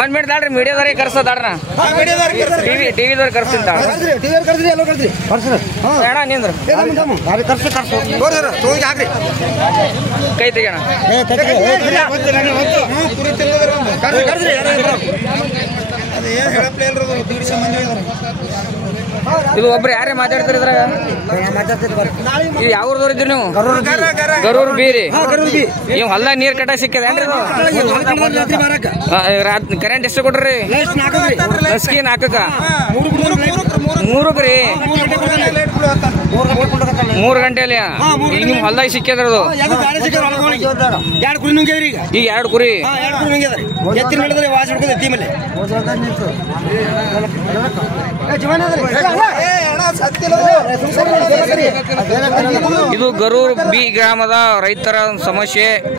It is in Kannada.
ಒಂದ್ ಮಿನಿಟ್ ದಾಡ್ರಿ ಮೀಡಿಯಾದವ್ರಿಗೆ ಕರ್ಸೋದಾಡ್ರ ಟಿವಿದವ್ರಿಗೆ ಕರ್ಸಿಂತ ಬೇಡ ನಿಂದ್ರ ಕೈ ತೆಗೋಣ ಇದು ಒಬ್ರು ಯಾರೇ ಮಾತಾಡ್ತೀರಿ ಇದ್ರಾಗ ಈಗ ಯಾವ್ರದವ್ರು ಇದ್ರಿ ನೀವು ಗರೂರ್ ಬೀರಿ ಇವ್ ಹೊಲ್ದಾಗ ನೀರ್ ಕಟ್ಟ ಸಿಕ್ಕದೇನ್ರಿ ಕರೆಂಟ್ ಎಷ್ಟು ಕೊಟ್ರಿ ಲಸ್ಕಿ 4ಕ್ಕ 3 ರೀ 3 ಗಂಟೆಲಿ ಈಗ ನಿಮ್ ಹೊಲ್ದಾಗ ಸಿಕ್ಕದ್ರದು ಈಗ 2 ಕುರಿ ಇದು ಗರೂರ್ ಬಿ ಗ್ರಾಮದ ರೈತರ ಸಮಸ್ಯೆ.